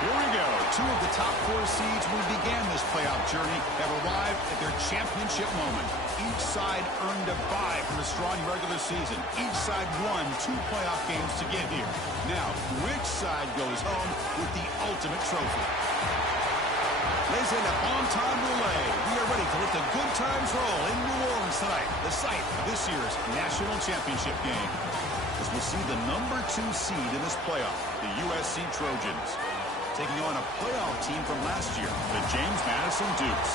Here we go. Two of the top four seeds who began this playoff journey have arrived at their championship moment. Each side earned a bye from a strong regular season. Each side won 2 playoff games to get here. Now, which side goes home with the ultimate trophy? Lays in a on-time relay. We are ready to let the good times roll in New Orleans tonight, the site of this year's national championship game. As we'll see the number 2 seed in this playoff, the USC Trojans, taking on a playoff team from last year, the James Madison Dukes.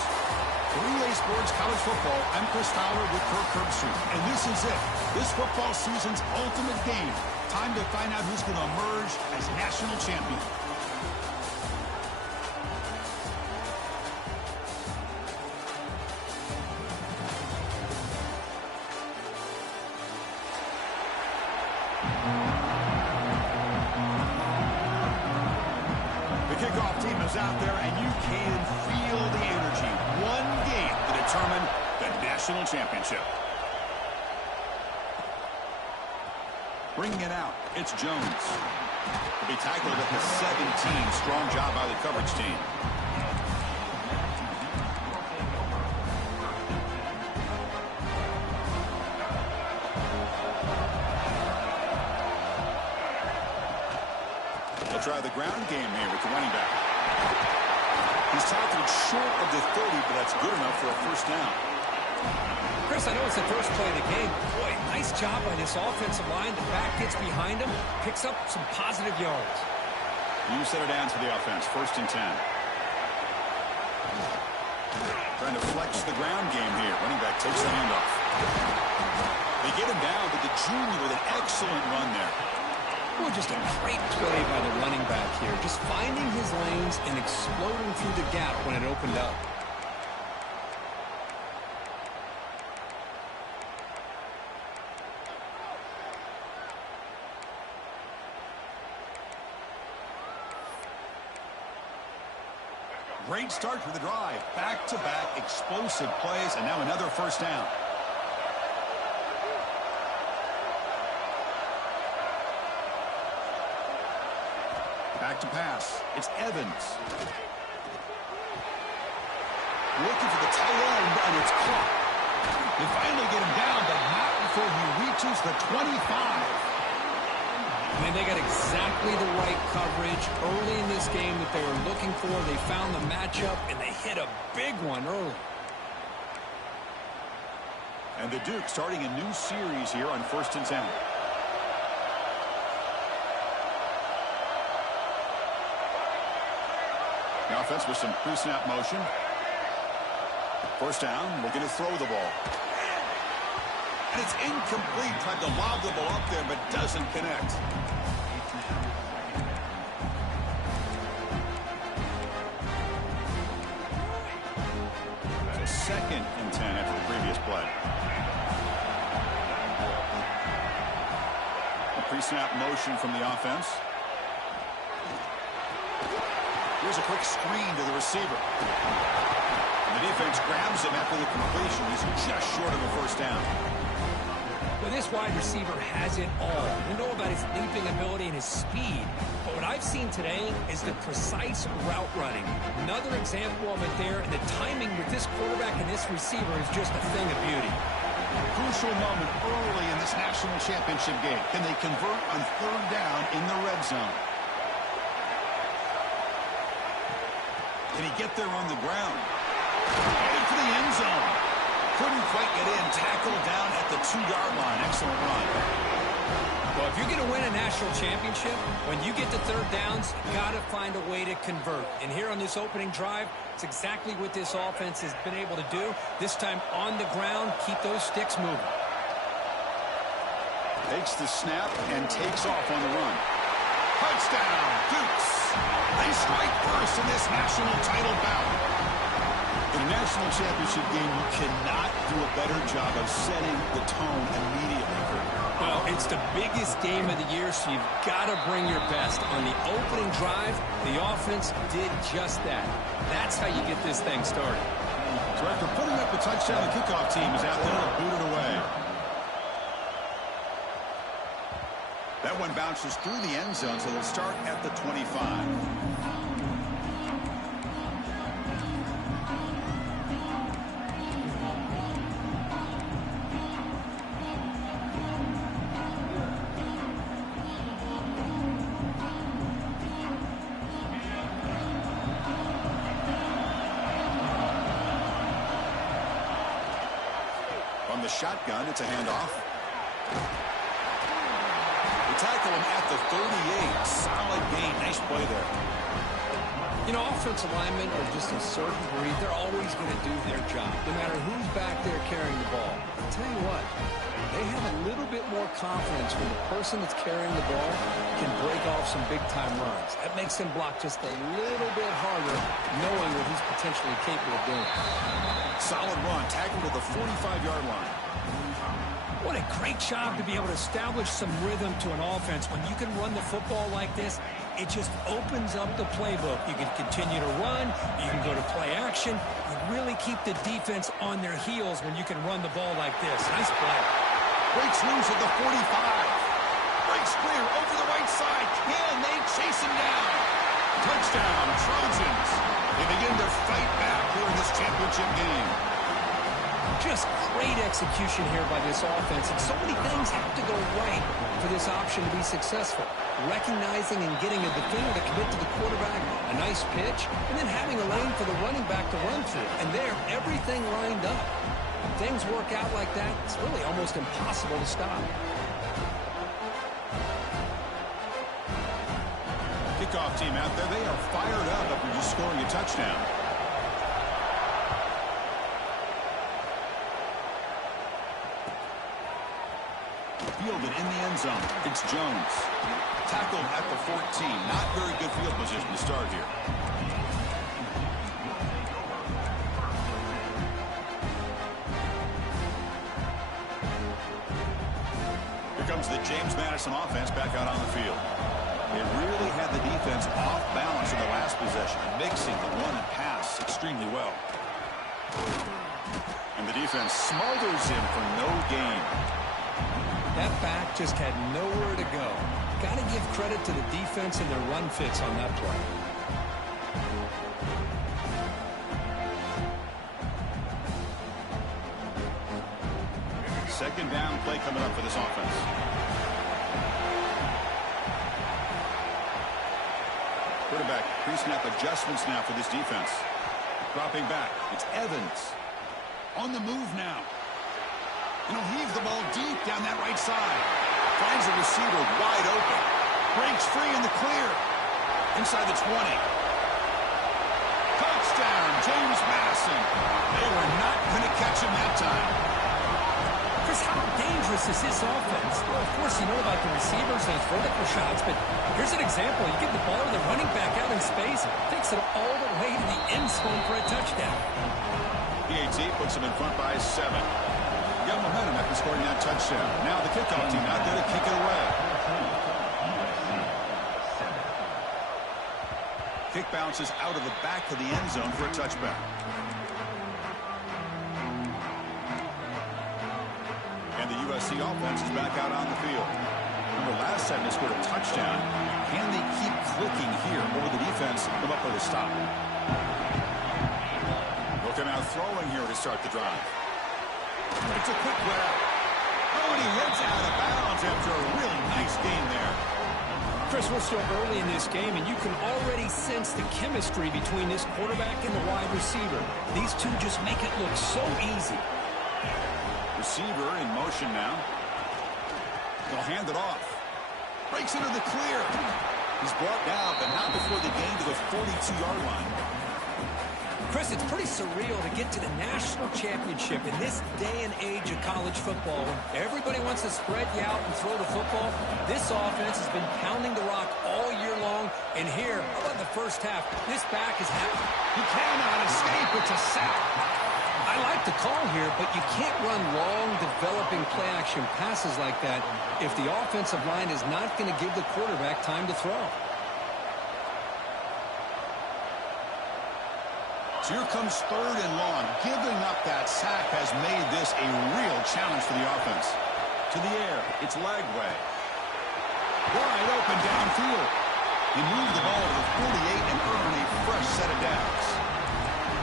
For EA Sports College Football, I'm Chris Fowler with Kirk Herbstreit, and this is it. This football season's ultimate game. Time to find out who's going to emerge as national champion. Out there, and you can feel the energy. One game to determine the national championship. Bringing it out, it's Jones. He'll be tackled at the 17. Strong job by the coverage team. They'll try the ground game here with the running back. He's tackled short of the 30, but that's good enough for a first down. Chris, I know it's the first play of the game. Boy, nice job by this offensive line. The back gets behind him, picks up some positive yards. You set it down to the offense, 1st and 10. Trying to flex the ground game here. Running back takes the handoff. They get him down, but the junior with an excellent run there. Well, just a great play by the running back here. Just finding his lanes and exploding through the gap when it opened up. Great start to the drive. Back-to-back explosive plays, and now another first down. Back to pass. It's Evans. Looking for the tight end, and it's caught. They finally get him down, but not before he reaches the 25. I mean, they got exactly the right coverage early in this game that they were looking for. They found the matchup, and they hit a big one early. And the Duke starting a new series here on 1st and 10. The offense with some pre-snap motion. First down, we're going to throw the ball. And it's incomplete. Tried to lob the ball up there, but doesn't connect. So 2nd and 10 after the previous play. A pre-snap motion from the offense. Here's a quick screen to the receiver. And the defense grabs him after the completion. He's just short of a first down. Well, this wide receiver has it all. We know about his leaping ability and his speed. But what I've seen today is the precise route running. Another example of it there. And the timing with this quarterback and this receiver is just a thing of beauty. Crucial moment early in this national championship game. Can they convert on 3rd down in the red zone? Can he get there on the ground? Headed for the end zone. Couldn't quite get in. Tackled down at the 2-yard line. Excellent run. Well, if you're going to win a national championship, when you get to 3rd downs, you got to find a way to convert. And here on this opening drive, it's exactly what this offense has been able to do. This time on the ground, keep those sticks moving. Takes the snap and takes off on the run. Touchdown, Dukes. They strike first in this national title bout. In a national championship game, you cannot do a better job of setting the tone immediately. Well, it's the biggest game of the year, so you've got to bring your best. On the opening drive, the offense did just that. That's how you get this thing started. So after putting up the touchdown, the kickoff team is out there to boot it away. That one bounces through the end zone, so they'll start at the 25. From the shotgun, it's a handoff. They tackle him at the 38. Solid gain. Nice play there. You know, offensive linemen are just a certain breed. They're always going to do their job, no matter who's back there carrying the ball. I'll tell you what, they have a little bit more confidence when the person that's carrying the ball can break off some big-time runs. That makes them block just a little bit harder, knowing what he's potentially capable of doing. Solid run, tackled to the 45-yard line. What a great job to be able to establish some rhythm to an offense. When you can run the football like this, it just opens up the playbook. You can continue to run. You can go to play action. You really keep the defense on their heels when you can run the ball like this. Nice play. Breaks loose at the 45. Breaks clear over the right side. Can they chase him down? Touchdown, Trojans. They begin to fight back here in this championship game. Just great execution here by this offense, and so many things have to go right for this option to be successful. Recognizing and getting a defender to commit to the quarterback, a nice pitch, and then having a lane for the running back to run through. And there, everything lined up. When things work out like that, it's really almost impossible to stop. Kickoff team out there, they are fired up after just scoring a touchdown. Fielded in the end zone. It's Jones. Tackled at the 14. Not very good field position to start here. Here comes the James Madison offense back out on the field. They really had the defense off balance in the last possession, mixing the run and pass extremely well. And the defense smothers him for no gain. That back just had nowhere to go. Got to give credit to the defense and their run fits on that play. Second down play coming up for this offense. Quarterback pre-snap adjustments now for this defense. Dropping back. It's Evans. On the move now. And he'll heave the ball deep down that right side. Finds the receiver wide open. Breaks free in the clear. Inside the 20. Touchdown, James Madison. They were not going to catch him that time. Chris, how dangerous is this offense? Well, of course, you know about the receivers, those vertical shots, but here's an example. You give the ball to the running back out in space, takes it all the way to the end zone for a touchdown. PAT puts him in front by 7. Got momentum after scoring that touchdown. Now the kickoff team out there to kick it away. Kick bounces out of the back of the end zone for a touchback. And the USC offense is back out on the field. Remember, last time they scored a touchdown. Can they keep clicking here over the defense? Come up with a stop. Looking out throwing here to start the drive. It's a quick grab. Oh, and he hits out of bounds after a really nice game there. Chris, we're still early in this game, and you can already sense the chemistry between this quarterback and the wide receiver. These two just make it look so easy. Receiver in motion now. They'll hand it off. Breaks into the clear. He's brought down, but not before the gain to the 42-yard line. Chris, it's pretty surreal to get to the national championship in this day and age of college football. When everybody wants to spread you out and throw the football, this offense has been pounding the rock all year long. And here, how about the first half? This back is happening. He cannot escape. It's a sack. I like the call here, but you can't run long, developing play-action passes like that if the offensive line is not going to give the quarterback time to throw. So here comes 3rd and long. Giving up that sack has made this a real challenge for the offense. To the air, it's Lagway. Wide open downfield. He moved the ball to the 48 and earned a fresh set of downs.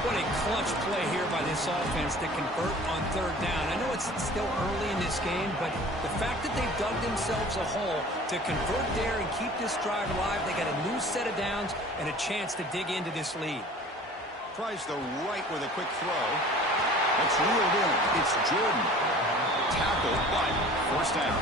What a clutch play here by this offense to convert on 3rd down. I know it's still early in this game, but the fact that they've dug themselves a hole to convert there and keep this drive alive, they got a new set of downs and a chance to dig into this lead. Tries the right with a quick throw. It's reeled in. It's Jordan. Tackle, but first down.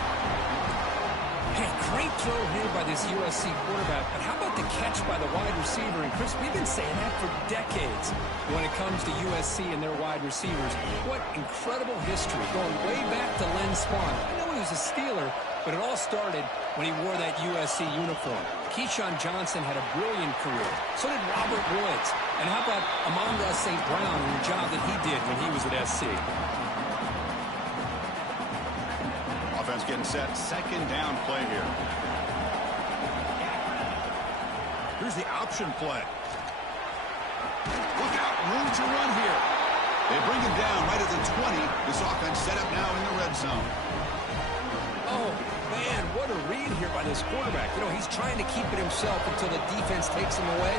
Hey, great throw here by this USC quarterback, but how about the catch by the wide receiver? And Chris, we've been saying that for decades when it comes to USC and their wide receivers. What incredible history, going way back to Len Swan. I know he was a Steeler, but it all started when he wore that USC uniform. Keyshawn Johnson had a brilliant career. So did Robert Woods. And how about Amon-Ra St. Brown and the job that he did when he was at SC? Offense getting set. Second down play here. Here's the option play. Look out. Room to run here. They bring him down right at the 20. This offense set up now in the red zone. Oh, man, what a read here by this quarterback. You know, he's trying to keep it himself until the defense takes him away.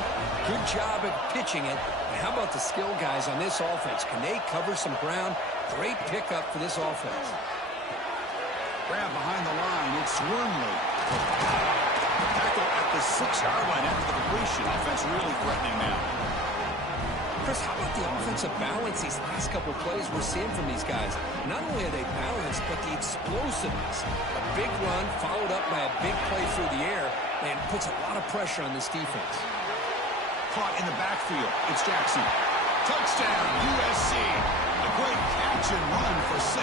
Good job at pitching it. And how about the skill guys on this offense? Can they cover some ground? Great pickup for this offense. Grab behind the line. It's Wormley. Tackle at the 6-yard line after the completion. Offense really threatening now. Chris, how about the offensive balance these last couple of plays we're seeing from these guys? Not only are they balanced, but the explosiveness. A big run followed up by a big play through the air, and puts a lot of pressure on this defense. Caught in the backfield. It's Jackson. Touchdown, USC. A great catch and run for 6.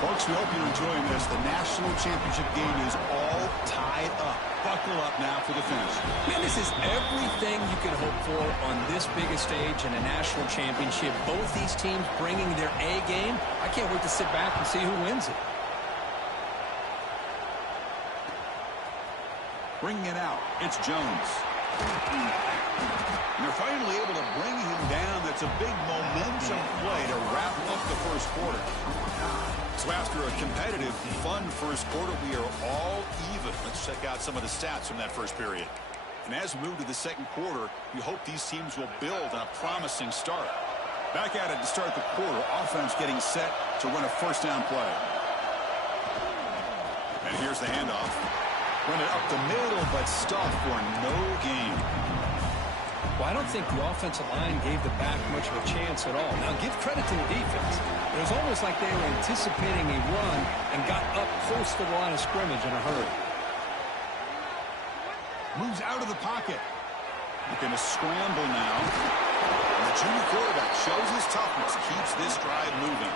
Folks, we hope you're enjoying this. The national championship game is all tied up. Buckle up now for the finish. Man, this is everything you could hope for on this biggest stage in a national championship. Both these teams bringing their A game. I can't wait to sit back and see who wins it. Bringing it out, it's Jones. And they're finally able to bring him down. That's a big momentum play to wrap up the first quarter. So after a competitive, fun first quarter, we are all even. Let's check out some of the stats from that first period. And as we move to the second quarter, we hope these teams will build on a promising start. Back at it to start the quarter, offense getting set to run a first down play. And here's the handoff. Run it up the middle, but stuffed for no gain. Well, I don't think the offensive line gave the back much of a chance at all. Now, give credit to the defense. It was almost like they were anticipating a run and got up close to the line of scrimmage in a hurry. Moves out of the pocket. Looking to scramble now. And the junior quarterback shows his toughness, keeps this drive moving.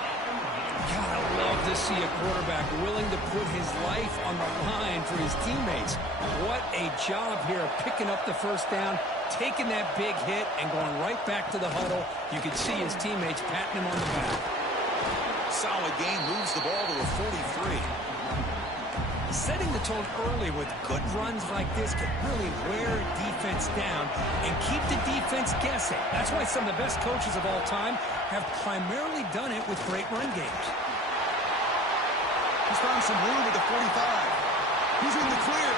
God, I love to see a quarterback willing to put his life on the line for his teammates. What a job here of picking up the first down, taking that big hit, and going right back to the huddle. You could see his teammates patting him on the back. Solid gain, moves the ball to a 43. Setting the tone early with good runs like this can really wear defense down and keep the defense guessing. That's why some of the best coaches of all time have primarily done it with great run games. He's found some room at the 45. He's in the clear.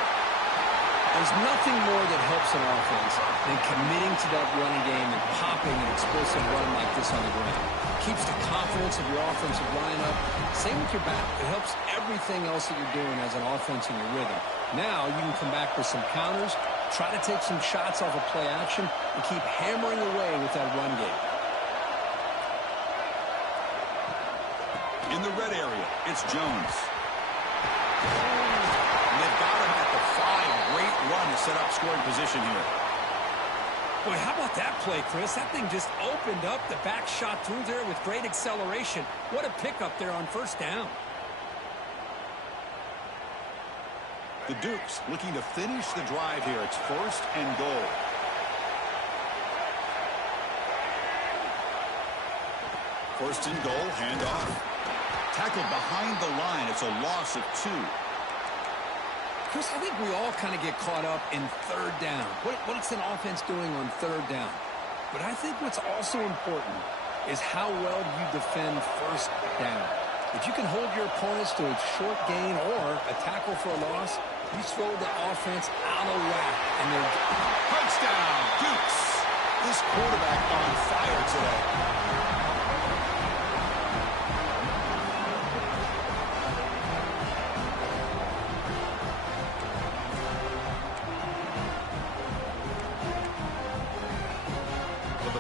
There's nothing more that helps an offense than committing to that running game and popping an explosive run like this on the ground. Keeps the confidence of your offensive line up. Same with your back. It helps everything else that you're doing as an offense in your rhythm. Now you can come back with some counters, try to take some shots off of play action, and keep hammering away with that run game. In the red area, it's Jones. And they've got him at the 5. Great run to set up scoring position here. Boy, how about that play, Chris? That thing just opened up. The back shot through there with great acceleration. What a pickup there on first down. The Dukes looking to finish the drive here. It's first and goal. First and goal, handoff. Tackled behind the line. It's a loss of 2. Chris, I think we all kind of get caught up in third down. What's an offense doing on third down? But I think what's also important is how well you defend first down. If you can hold your opponents to a short gain or a tackle for a loss, you throw the offense out of whack. And they're touchdown, Dukes. This quarterback on fire today.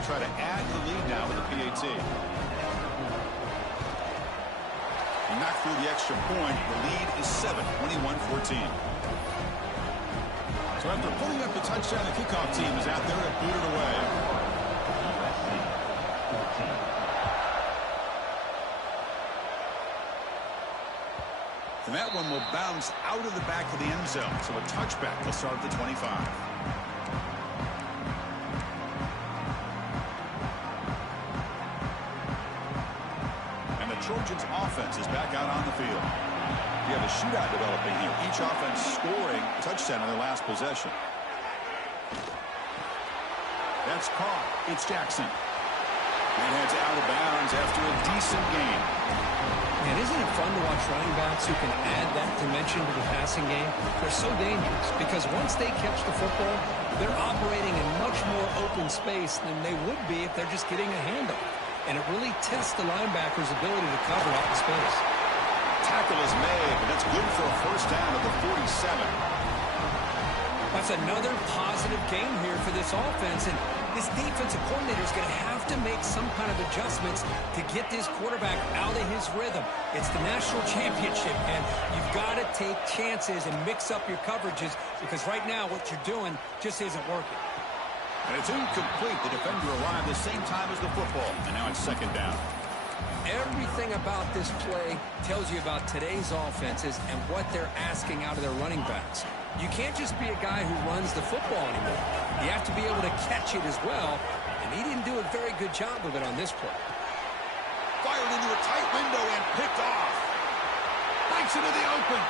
Try to add the lead now with the PAT. Knocked through the extra point. The lead is 7, 21-14. So after putting up the touchdown, the kickoff team is out there to boot it away. And that one will bounce out of the back of the end zone. So a touchback will start at the 25. And the Trojans offense is back out on the field. You have a shootout developing here. Each offense scoring a touchdown on their last possession. That's caught. It's Jackson. And heads out of bounds after a decent game. And isn't it fun to watch running backs who can add that dimension to the passing game? They're so dangerous because once they catch the football, they're operating in much more open space than they would be if they're just getting a handoff. And it really tests the linebacker's ability to cover out the space. Tackle is made, but that's good for a first down at the 47. That's another positive game here for this offense, and this defensive coordinator is going to have to make some kind of adjustments to get this quarterback out of his rhythm. It's the national championship, and you've got to take chances and mix up your coverages because right now what you're doing just isn't working. And it's incomplete. The defender arrived the same time as the football, and now it's second down. Everything about this play tells you about today's offenses and what they're asking out of their running backs. You can't just be a guy who runs the football anymore. You have to be able to catch it as well, and he didn't do a very good job of it on this play. Fired into a tight window and picked off. Breaks into the open.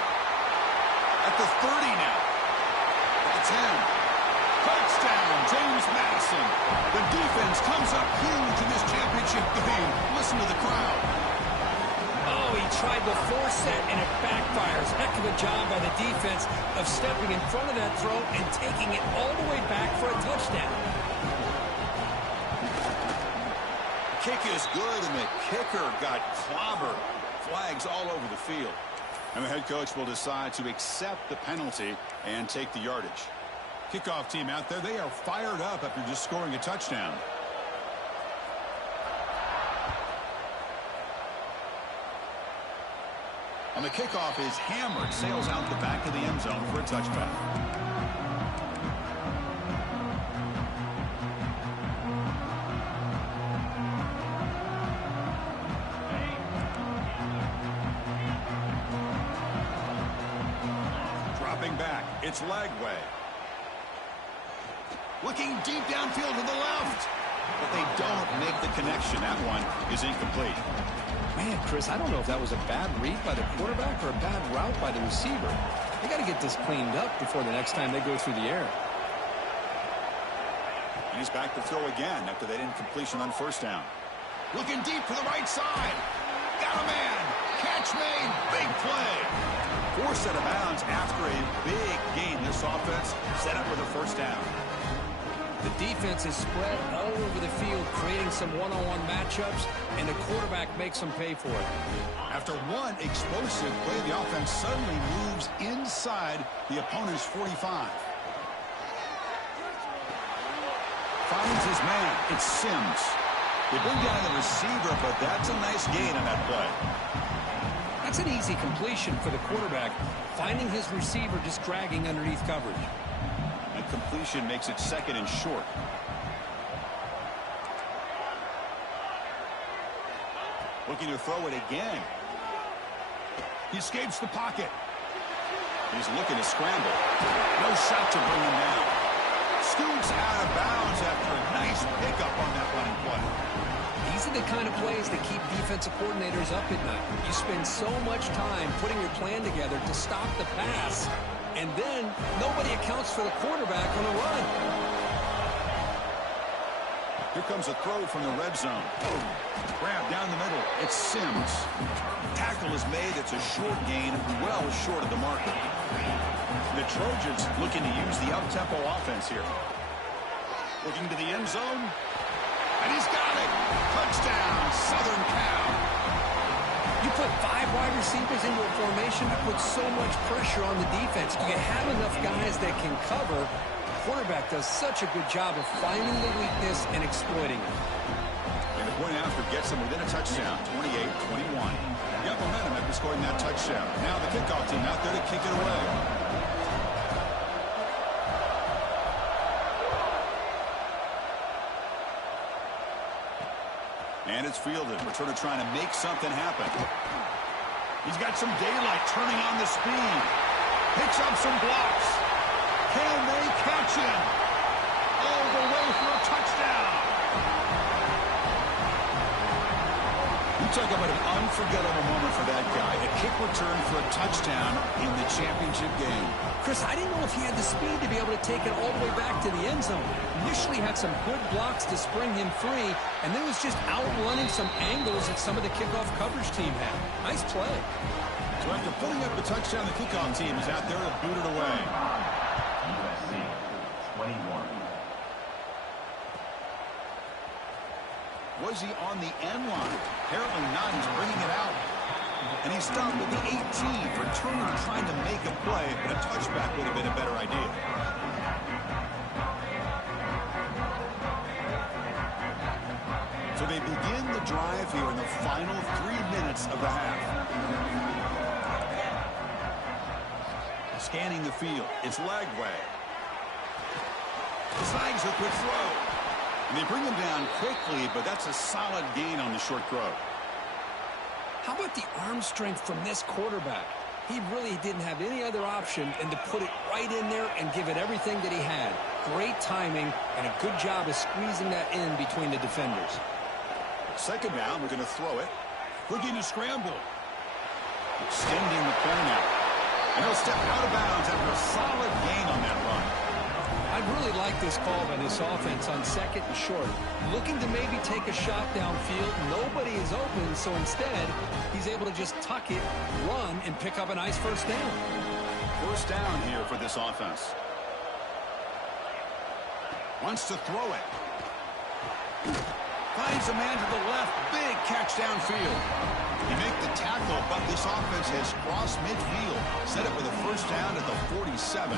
At the 30 now. At the 10. Touchdown, James Madison. The defense comes up huge in this championship game. Listen to the crowd. Oh, he tried to force that, and it backfires. Heck of a job by the defense of stepping in front of that throw and taking it all the way back for a touchdown. Kick is good, and the kicker got clobbered. Flags all over the field. And the head coach will decide to accept the penalty and take the yardage. Kickoff team out there, they are fired up after just scoring a touchdown. On the kickoff is hammered, sails out the back of the end zone for a touchback. Dropping back, it's Lagway. Looking deep downfield to the left. But they don't make the connection. That one is incomplete. Man, Chris, I don't know if that was a bad read by the quarterback or a bad route by the receiver. They got to get this cleaned up before the next time they go through the air. And he's back to throw again after that incompletion on first down. Looking deep to the right side. Got a man. Catch made. Big play. Forced out of bounds after a big gain. This offense set up with a first down. The defense is spread all over the field, creating some one-on-one matchups, and the quarterback makes them pay for it. After one explosive play, the offense suddenly moves inside the opponent's 45. Finds his man. It's Sims. They bring down the receiver, but that's a nice gain on that play. That's an easy completion for the quarterback, finding his receiver just dragging underneath coverage. Completion makes it second and short. Looking to throw it again. He escapes the pocket. He's looking to scramble. No shot to bring him down. Scoots out of bounds after a nice pickup on that running play. These are the kind of plays that keep defensive coordinators up at night. You spend so much time putting your plan together to stop the pass, and then nobody accounts for the quarterback on a run. Here comes a throw from the red zone. Grab down the middle. It's Sims. Tackle is made. It's a short gain, well short of the mark. The Trojans looking to use the up-tempo offense here. Looking to the end zone. And he's got it. Touchdown, Southern Cal. You put 5 wide receivers into a formation to put so much pressure on the defense. Do you have enough guys that can cover? The quarterback does such a good job of finding the weakness and exploiting it. And the point after gets them within a touchdown, 28-21. Got momentum at the score. scoring that touchdown. Now the kickoff team out there to kick it away. And it's fielded. Returner trying to make something happen. He's got some daylight, turning on the speed. Picks up some blocks. Can they catch him? All the way for a touchdown. You talk about an unforgettable moment for that guy. A kick return for a touchdown in the championship game. Chris, I didn't know if he had the speed to be able to take it all the way back to the end zone. Initially had some good blocks to spring him free, and then was just outrunning some angles that some of the kickoff coverage team had. Nice play. So after putting up the touchdown, the kickoff team is out there to boot it away. USC 21. Was he on the end line? Apparently not. He's bringing it out. And he stopped at the 18. Returner trying to make a play, but a touchback would have been a better idea. So they begin the drive here in the final 3 minutes of the half. Scanning the field. It's Lagway. Snags a quick throw. And they bring him down quickly, but that's a solid gain on the short throw. How about the arm strength from this quarterback? He really didn't have any other option than to put it right in there and give it everything that he had. Great timing and a good job of squeezing that in between the defenders. Second down, we're going to throw it. Looking to scramble. Extending the play now. And he'll step out of bounds after a solid gain on that run. I really like this call by this offense on second and short. Looking to maybe take a shot downfield. Nobody is open, so instead, he's able to just tuck it, run, and pick up a nice first down. First down here for this offense. Wants to throw it. Finds a man to the left. Big catch downfield. He make the tackle, but this offense has crossed midfield. Set up with a first down at the 47.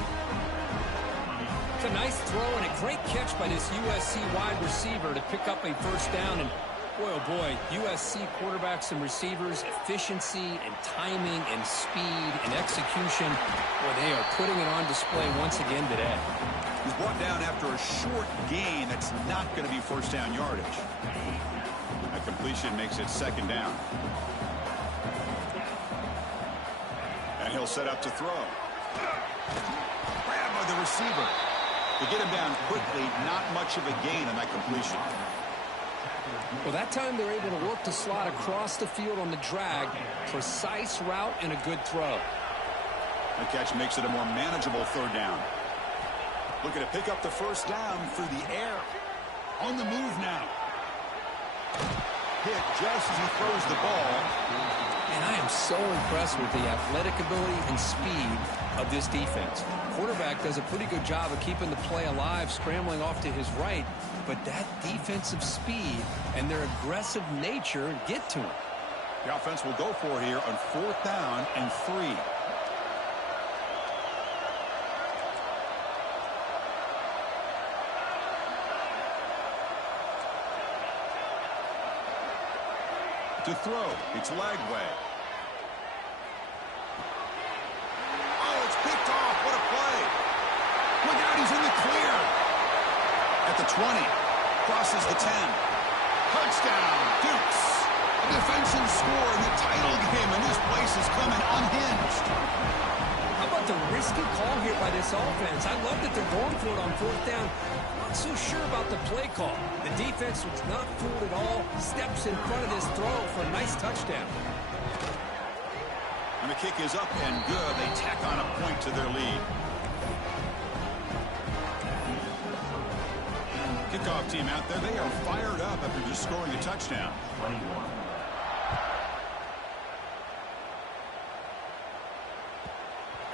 It's a nice throw and a great catch by this USC wide receiver to pick up a first down. And boy, oh boy, USC quarterbacks and receivers, efficiency and timing and speed and execution. Boy, they are putting it on display once again today. He's brought down after a short gain that's not going to be first down yardage. That completion makes it second down. And he'll set up to throw. Grab by the receiver. To get him down quickly, not much of a gain on that completion. Well, that time they're able to work the slot across the field on the drag. Precise route and a good throw. The catch makes it a more manageable third down. Looking to pick up the first down through the air. On the move now. Hit just as he throws the ball. And I am so impressed with the athletic ability and speed of this defense. Quarterback does a pretty good job of keeping the play alive, scrambling off to his right, but that defensive speed and their aggressive nature get to him. The offense will go for here on fourth down and 3. To throw, it's Lagway. Oh, it's picked off. What a play. Look out, he's in the clear. At the 20. Crosses the 10. Touchdown, Dukes. A defensive score in the title game, and this place is coming unhinged. How about the risky call here by this offense? I love that they're going for it on fourth down. Not so sure about the play call. The defense was not fooled at all. Steps in front of this throw for a nice touchdown. And the kick is up and good. They tack on a point to their lead. Kickoff team out there. They are fired up after just scoring a touchdown. 21.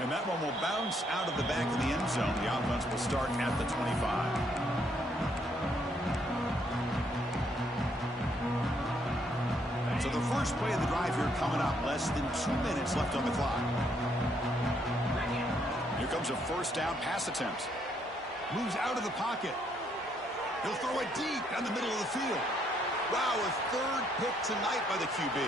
And that one will bounce out of the back of the end zone. The offense will start at the 25. So the first play of the drive here coming up. Less than 2 minutes left on the clock. Here comes a first down pass attempt. Moves out of the pocket. He'll throw it deep down the middle of the field. Wow, a third pick tonight by the QB.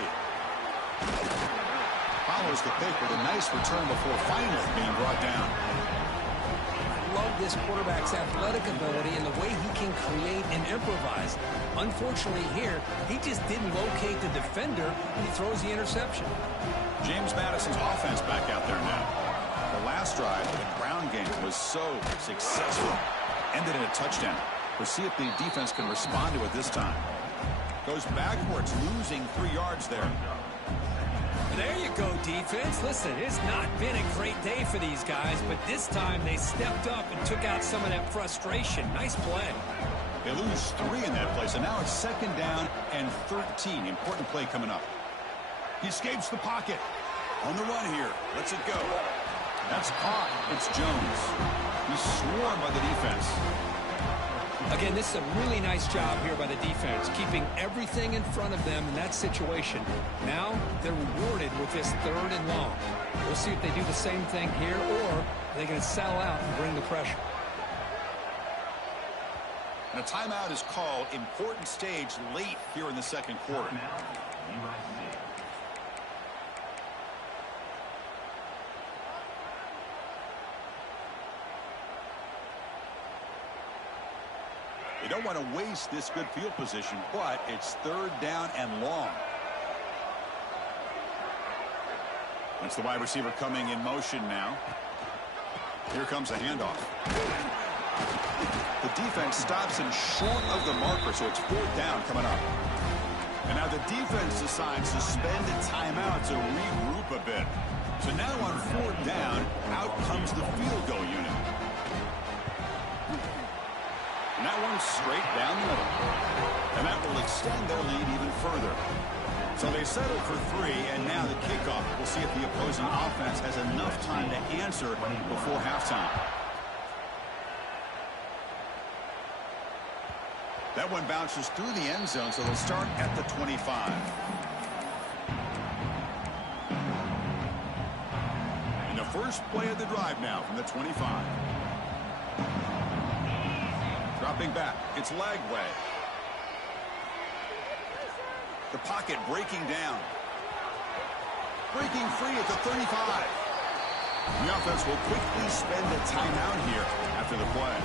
Follows the pick with a nice return before finally being brought down. I love this quarterback's athletic ability and the way he can create and improvise. Unfortunately here, he just didn't locate the defender and he throws the interception. James Madison's offense back out there now. The last drive of the ground game was so successful. Ended in a touchdown. We'll see if the defense can respond to it this time. Goes backwards, losing 3 yards there. There you go, defense. Listen, it's not been a great day for these guys, but this time they stepped up and took out some of that frustration. Nice play. They lose 3 in that play, so now it's 2nd down and 13. Important play coming up. He escapes the pocket. On the run here. Lets it go. That's caught. It's Jones. He's swarmed by the defense. Again, this is a really nice job here by the defense, keeping everything in front of them in that situation. Now they're rewarded with this 3rd and long. We'll see if they do the same thing here, or are they going to settle out and bring the pressure. And a timeout is called. Important stage late here in the 2nd quarter. They don't want to waste this good field position, but it's 3rd down and long. That's the wide receiver coming in motion now. Here comes a handoff. The defense stops him short of the marker, so it's 4th down coming up. And now the defense decides to spend a timeout to regroup a bit. So now on 4th down, out comes the field goal unit. And that one's straight down the middle. And that will extend their lead even further. So they settled for 3, and now the kickoff. We'll see if the opposing offense has enough time to answer before halftime. That one bounces through the end zone, so they'll start at the 25. And the first play of the drive now from the 25. Dropping back, it's Lagway. The pocket breaking down. Breaking free at the 35. The offense will quickly spend a timeout here after the play.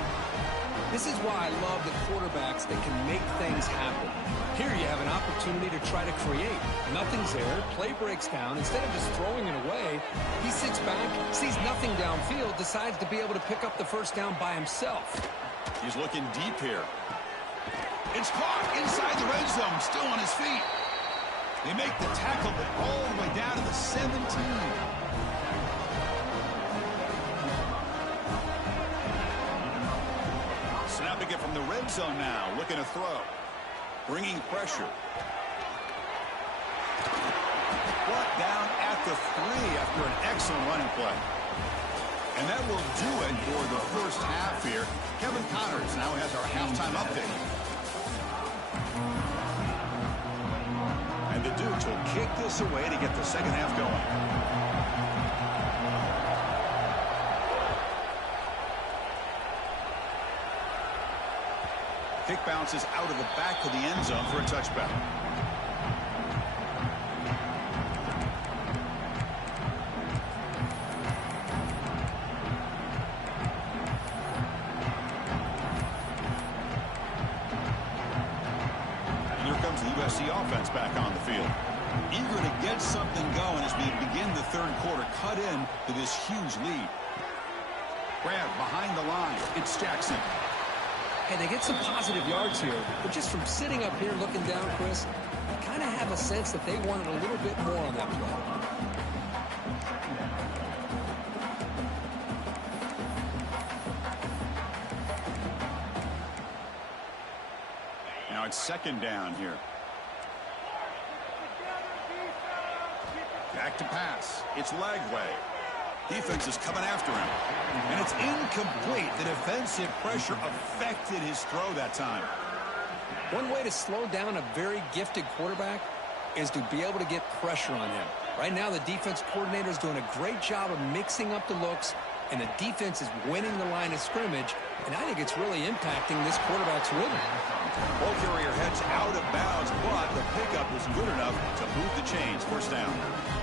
This is why I love the quarterbacks that can make things happen. Here you have an opportunity to try to create. Nothing's there. Play breaks down. Instead of just throwing it away, he sits back, sees nothing downfield, decides to be able to pick up the 1st down by himself. He's looking deep here. It's caught inside the red zone, still on his feet. They make the tackle, but all the way down to the 17. Snapping it from the red zone now, looking to throw. Bringing pressure. Brought down at the 3 after an excellent running play. And that will do it for the first half here. Kevin Connors now has our halftime update. And the Dukes will kick this away to get the 2nd half going. Kick bounces out of the back of the end zone for a touchback. Offense back on the field. Eager to get something going as we begin the 3rd quarter. Cut in to this huge lead. Grab behind the line. It's Jackson. Hey, they get some positive yards here, but just from sitting up here looking down, Chris, I kind of have a sense that they wanted a little bit more on that play. Now it's 2nd down here. Back to pass. It's Lagway. Defense is coming after him. And it's incomplete. The defensive pressure affected his throw that time. One way to slow down a very gifted quarterback is to be able to get pressure on him. Right now, the defense coordinator is doing a great job of mixing up the looks, and the defense is winning the line of scrimmage, and I think it's really impacting this quarterback's rhythm. Ball carrier heads out of bounds, but the pickup was good enough to move the chains. First down.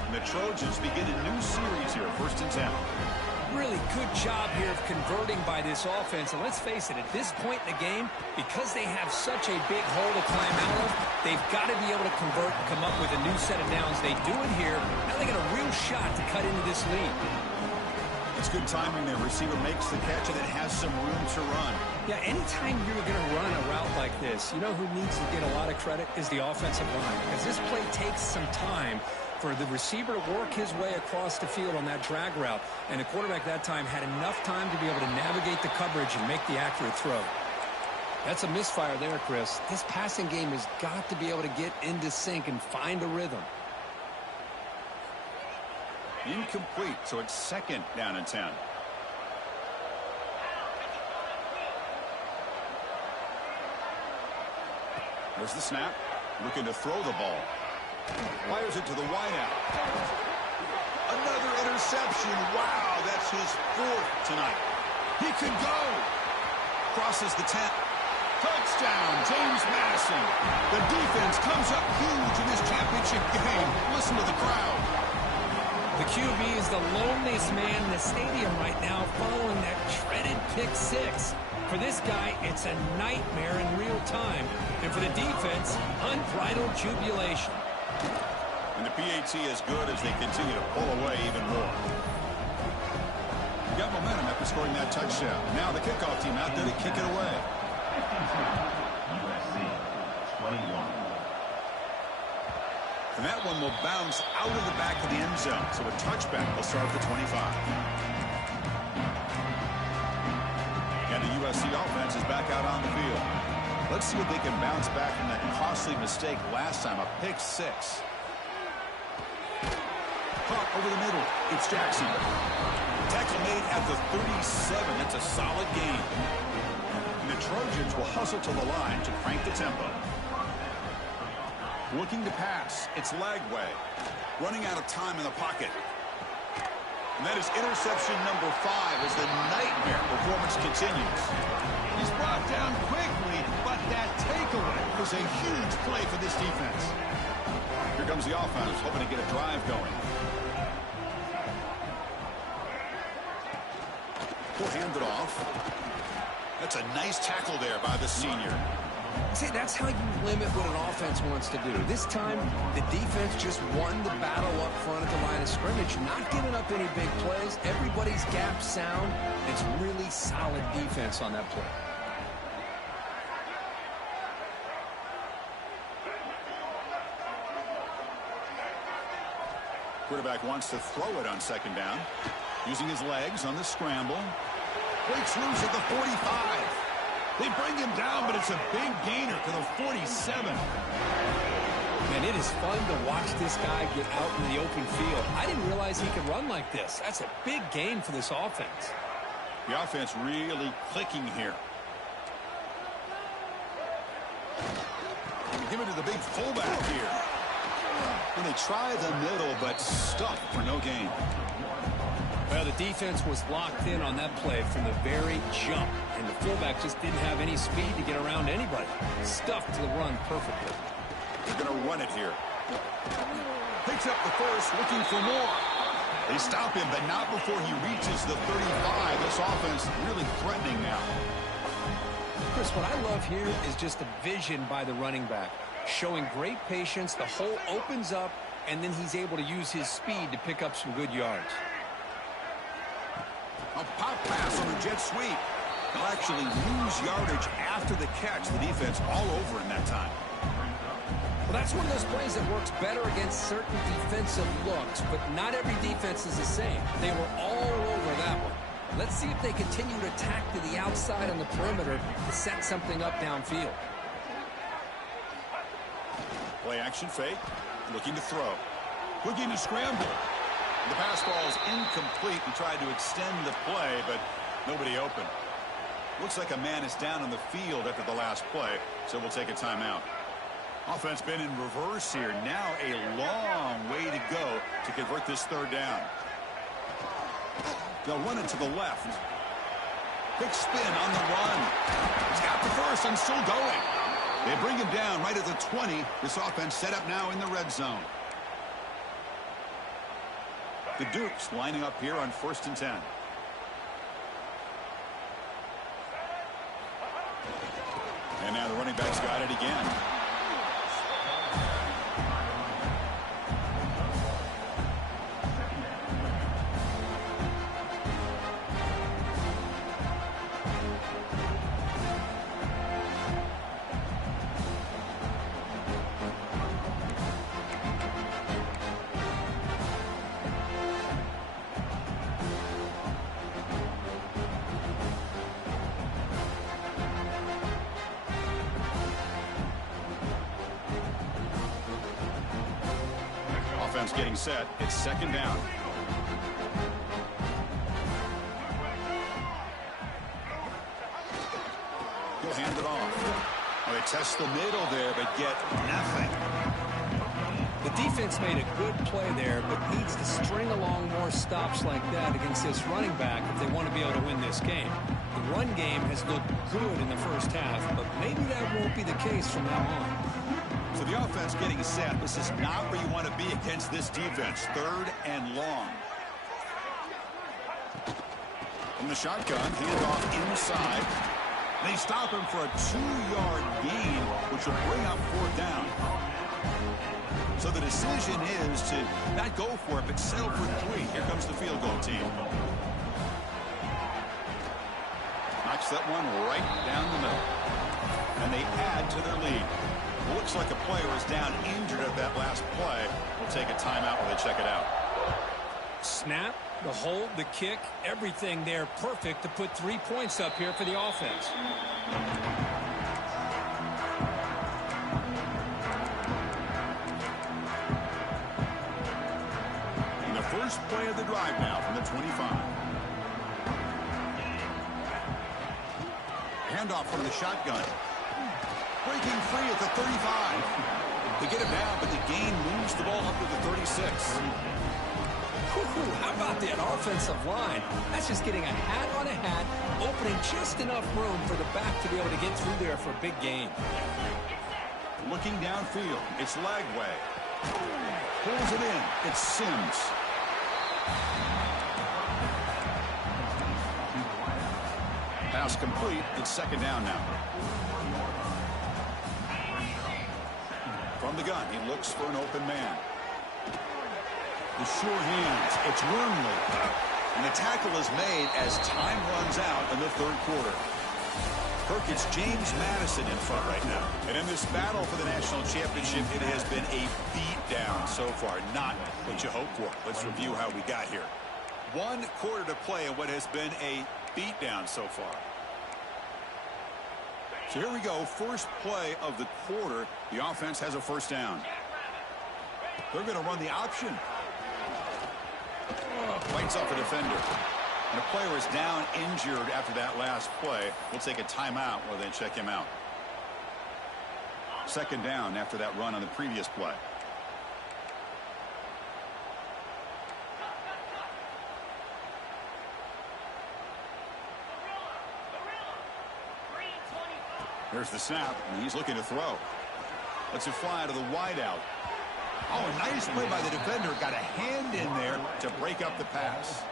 And the Trojans begin a new series here, 1st and 10. Really good job here of converting by this offense. And let's face it, at this point in the game, because they have such a big hole to climb out of, they've got to be able to convert and come up with a new set of downs. They do it here. Now they got a real shot to cut into this lead. It's good timing there. Receiver makes the catch, and it has some room to run. Yeah, anytime you're going to run a route like this, you know who needs to get a lot of credit is the offensive line. Because this play takes some time for the receiver to work his way across the field on that drag route. And the quarterback that time had enough time to be able to navigate the coverage and make the accurate throw. That's a misfire there, Chris. This passing game has got to be able to get into sync and find a rhythm. Incomplete, so it's 2nd down and 10. There's the snap. Looking to throw the ball. Fires it to the wideout. Another interception. Wow, that's his 4th tonight. He could go. Crosses the 10. Touchdown, James Madison. The defense comes up huge in this championship game. Listen to the crowd. The QB is the loneliest man in the stadium right now following that treaded pick 6. For this guy, it's a nightmare in real time. And for the defense, unbridled jubilation. And the PAT is good as they continue to pull away even more. Got momentum after scoring that touchdown. Now the kickoff team out there to kick it away. USC 21. And that one will bounce out of the back of the end zone. So a touchback will start at the 25. And the USC offense is back out on the field. Let's see if they can bounce back from that costly mistake last time, a pick 6. Caught over the middle. It's Jackson. Tackle made at the 37. That's a solid gain. And the Trojans will hustle to the line to crank the tempo. Looking to pass. It's Lagway. Running out of time in the pocket. And that is interception number 5 as the nightmare performance continues. He's brought down quickly, but that takeaway was a huge play for this defense. Here comes the offense, hoping to get a drive going. We'll hand it off. That's a nice tackle there by the senior. See, that's how you limit what an offense wants to do. This time, the defense just won the battle up front at the line of scrimmage, not giving up any big plays. Everybody's gap sound. It's really solid defense on that play. Quarterback wants to throw it on 2nd down. Using his legs on the scramble. Breaks loose at the 45. They bring him down, but it's a big gainer to the 47. Man, it is fun to watch this guy get out in the open field. I didn't realize he could run like this. That's a big gain for this offense. The offense really clicking here. Give it to the big fullback here. And they try the middle, but stuck for no gain. Well, the defense was locked in on that play from the very jump, and the fullback just didn't have any speed to get around anybody. Stuffed the run perfectly. They're going to run it here. Picks up the first, looking for more. They stop him, but not before he reaches the 35. This offense really threatening now. Chris, what I love here is just the vision by the running back. Showing great patience, the hole opens up, and then he's able to use his speed to pick up some good yards. A pop pass on a jet sweep. They'll actually lose yardage after the catch. The defense all over in that time. Well, that's one of those plays that works better against certain defensive looks, but not every defense is the same. They were all over that one. Let's see if they continue to attack to the outside on the perimeter to set something up downfield. Play action fake. Looking to throw. Looking to scramble. The pass ball is incomplete. He tried to extend the play, but nobody open. Looks like a man is down on the field after the last play, so we'll take a timeout. Offense been in reverse here. Now a long way to go to convert this 3rd down. They'll run it to the left. Quick spin on the run. He's got the first and still going. They bring him down right at the 20. This offense set up now in the red zone. The Dukes lining up here on 1st and 10. And now the running back's got it again. Offense getting set. It's 2nd down. He'll hand it off. Well, they test the middle there, but get nothing. The defense made a good play there, but needs to string along more stops like that against this running back if they want to be able to win this game. The run game has looked good in the first half, but maybe that won't be the case from now on. So the offense getting set. This is not where you want to be against this defense. 3rd and long. From the shotgun, handoff inside. They stop him for a 2-yard gain, which will bring up 4th down. So the decision is to not go for it, but settle for 3. Here comes the field goal team. Knocks that one right down the middle. And they add to their lead. Looks like a player is down injured at that last play. We'll take a timeout while they check it out. Snap, the hold, the kick, everything there perfect to put 3 points up here for the offense. And the first play of the drive now from the 25. Handoff from the shotgun. Breaking free at the 35. They get him down, but the gain moves the ball up to the 36. How about that offensive line? That's just getting a hat on a hat, opening just enough room for the back to be able to get through there for a big gain. Looking downfield, it's Lagway. Pulls it in, it's Sims. Pass complete, it's 2nd down now. From the gun, he looks for an open man. The sure hands, it's Wormley. And the tackle is made as time runs out in the 3rd quarter. Kirk, it's James Madison in front right now. And in this battle for the national championship, it has been a beatdown so far. Not what you hoped for. Let's review how we got here. 1 quarter to play in what has been a beatdown so far. So here we go. First play of the quarter. The offense has a 1st down. They're going to run the option. Fights off a defender. And the player is down injured after that last play. We'll take a timeout while they check him out. 2nd down after that run on the previous play. There's the snap, and he's looking to throw. Lets it fly to the wideout. Oh, a nice play by the defender. Got a hand in there to break up the pass.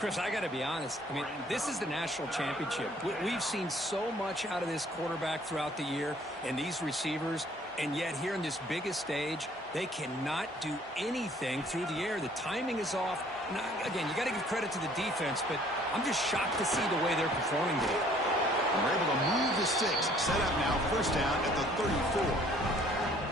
Chris, I got to be honest. I mean, this is the national championship. We've seen so much out of this quarterback throughout the year and these receivers, and yet here in this biggest stage, they cannot do anything through the air. The timing is off. Now, again, you got to give credit to the defense, but I'm just shocked to see the way they're performing today. And we're able to move the sticks. Set up now, 1st down at the 34.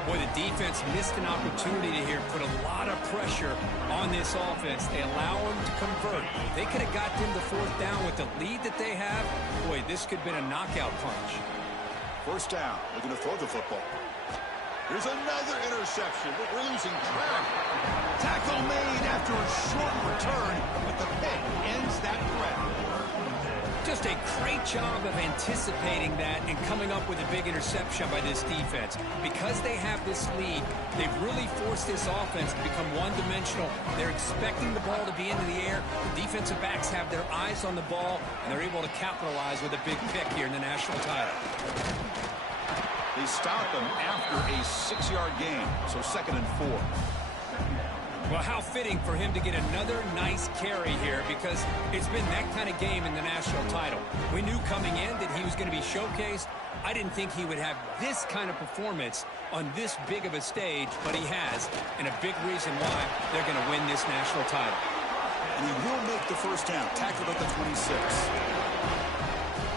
Boy, the defense missed an opportunity to here put a lot of pressure on this offense. They allow them to convert. They could have got them to 4th down with the lead that they have. Boy, this could have been a knockout punch. 1st down, looking to throw the football. Here's another interception. We're losing track. Tackle made after a short return, but the pick ends that threat. Just a great job of anticipating that and coming up with a big interception by this defense. Because they have this lead, they've really forced this offense to become one-dimensional. They're expecting the ball to be into the air. The defensive backs have their eyes on the ball, and they're able to capitalize with a big pick here in the national title. They stop them after a 6-yard gain, so 2nd and 4. Well, how fitting for him to get another nice carry here, because it's been that kind of game in the national title. We knew coming in that he was going to be showcased. I didn't think he would have this kind of performance on this big of a stage, but he has, and a big reason why they're going to win this national title. And he will make the first down, tackled at the 26.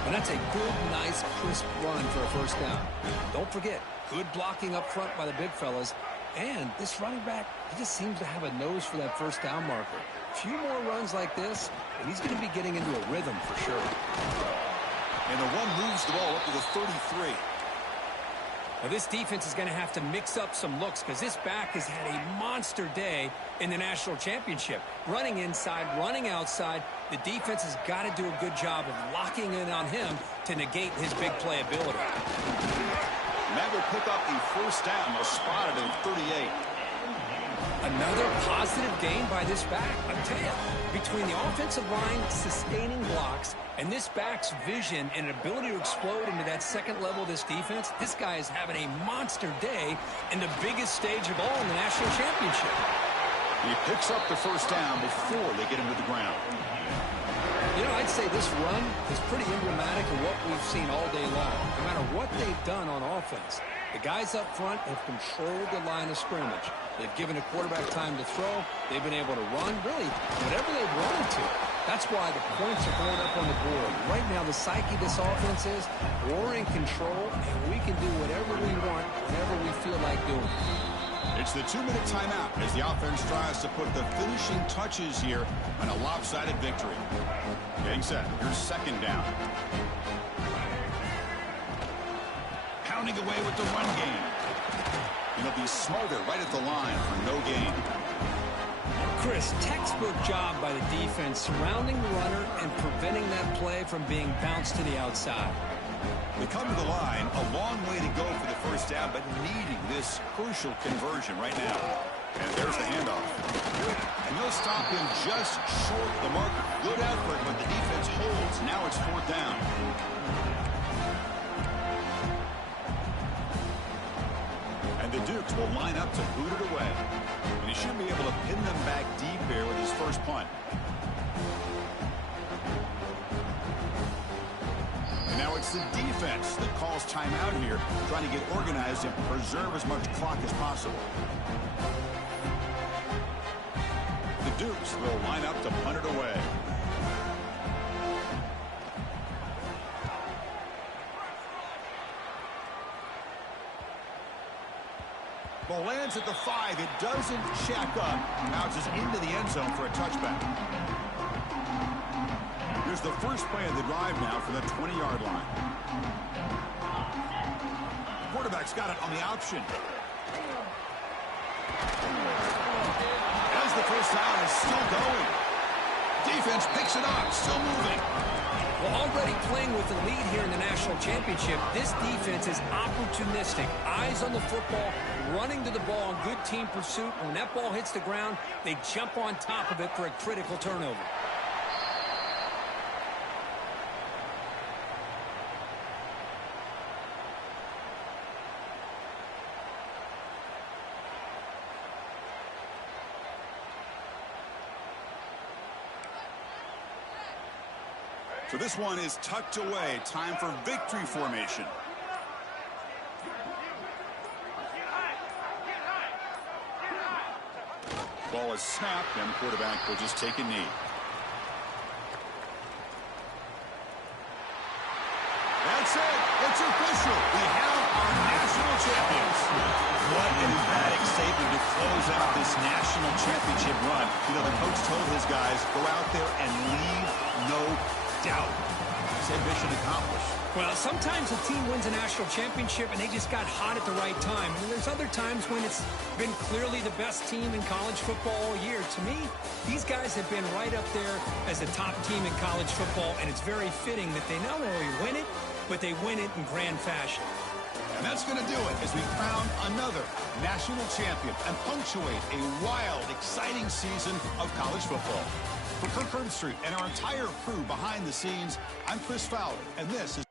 And that's a good, nice, crisp run for a first down. Don't forget, good blocking up front by the big fellas. And this running back, he just seems to have a nose for that first down marker. A few more runs like this, and he's going to be getting into a rhythm for sure. And the one moves the ball up to the 33. Now this defense is going to have to mix up some looks, because this back has had a monster day in the national championship. Running inside, running outside. The defense has got to do a good job of locking in on him to negate his big play ability. And that will pick up the first down. They'll spot it at 38. Another positive gain by this back. I tell you, between the offensive line sustaining blocks and this back's vision and ability to explode into that second level of this defense, this guy is having a monster day in the biggest stage of all in the national championship. He picks up the first down before they get him to the ground. You know, I'd say this run is pretty emblematic of what we've seen all day long. No matter what they've done on offense, the guys up front have controlled the line of scrimmage. They've given a quarterback time to throw. They've been able to run, really, whatever they've wanted to. That's why the points are going up on the board. Right now, the psyche of this offense is we're in control, and we can do whatever we want whenever we feel like doing it. It's the 2-minute timeout as the offense tries to put the finishing touches here on a lopsided victory. Getting set. Here's 2nd down. Pounding away with the run game. And he'll be smothered right at the line for no gain. Chris, textbook job by the defense surrounding the runner and preventing that play from being bounced to the outside. They come to the line, a long way to go for the first down, but needing this crucial conversion right now. And there's the handoff. And they'll stop him just short of the marker. Good effort, but the defense holds. Now it's 4th down. And the Dukes will line up to boot it away. And he should be able to pin them back deep here with his first punt. And now it's the defense that calls timeout here, trying to get organized and preserve as much clock as possible. The Dukes will line up to punt it away. Ball lands at the 5. It doesn't check up. Bounces into the end zone for a touchback. Here's the first play of the drive now from the 20-yard line. Quarterback's got it on the option. As the first down is still going. Defense picks it up, still moving. Well, already playing with the lead here in the national championship, this defense is opportunistic. Eyes on the football, running to the ball in good team pursuit. When that ball hits the ground, they jump on top of it for a critical turnover. So this one is tucked away. Time for victory formation. Ball is snapped, and the quarterback will just take a knee. That's it. It's official. We have our national champions. What an emphatic statement to close out this national championship run. You know, the coach told his guys, go out there and leave no doubt. Said mission accomplished. Well, sometimes a team wins a national championship and they just got hot at the right time. And there's other times when it's been clearly the best team in college football all year. To me, these guys have been right up there as a top team in college football, and it's very fitting that they not only win it, but they win it in grand fashion. And that's going to do it as we crown another national champion and punctuate a wild, exciting season of college football. For Kirk Herbstreit and our entire crew behind the scenes, I'm Chris Fowler, and this is